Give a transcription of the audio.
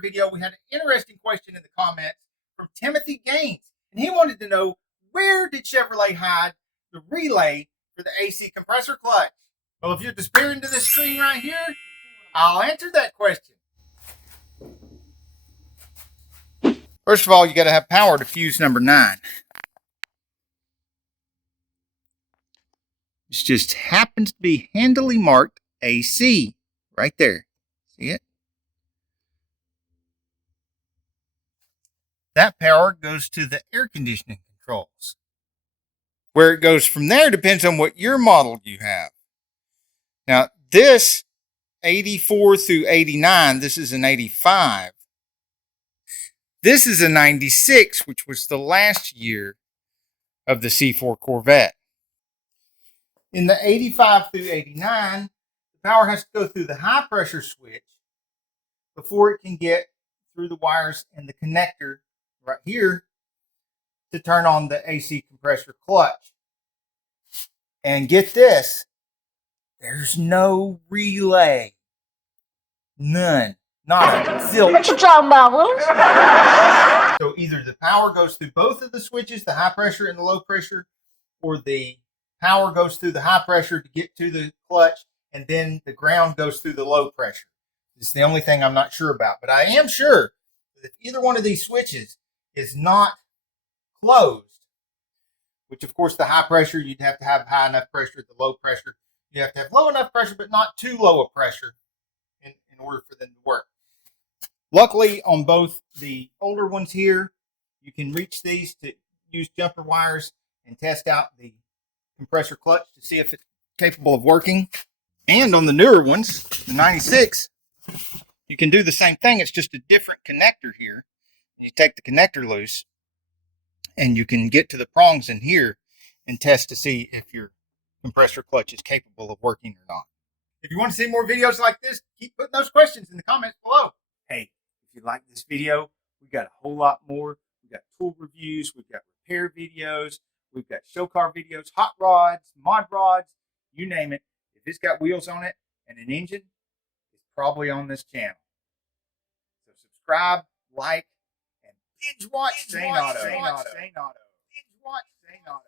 repair video, we had an interesting question in the comments from Timothy Gaines. And he wanted to know, where did Chevrolet hide the relay for the AC compressor clutch? Well, if you're disappearing to this screen right here, I'll answer that question. First of all, you got to have power to fuse number 9. This just happens to be handily marked AC right there. See it? That power goes to the air conditioning controls. Where it goes from there depends on what year model you have. Now, this 84 through 89, this is an 85. This is a 96, which was the last year of the C4 Corvette. In the 85 through 89, the power has to go through the high pressure switch before it can get through the wires and the connector right here to turn on the AC compressor clutch. And get this, there's no relay. None. Not a zilch. What you talking about, Willis? So either the power goes through both of the switches, the high pressure and the low pressure, or the power goes through the high pressure to get to the clutch, and then the ground goes through the low pressure. It's the only thing I'm not sure about. But I am sure that if either one of these switches is not closed, which of course the high pressure, you'd have to have high enough pressure. The low pressure, you have to have low enough pressure, but not too low a pressure in order for them to work. Luckily, on both the older ones here, you can reach these to use jumper wires and test out the compressor clutch to see if it's capable of working. And on the newer ones, the 96, you can do the same thing. It's just a different connector here. You take the connector loose, and you can get to the prongs in here and test to see if your compressor clutch is capable of working or not. If you want to see more videos like this, keep putting those questions in the comments below. Hey, if you like this video, we got a whole lot more. We got tool reviews, we've got repair videos, we've got show car videos, hot rods, mod rods, you name it. If it's got wheels on it and an engine, it's probably on this channel. So subscribe, like, and binge watch Saneauto. Binge watch Saneauto.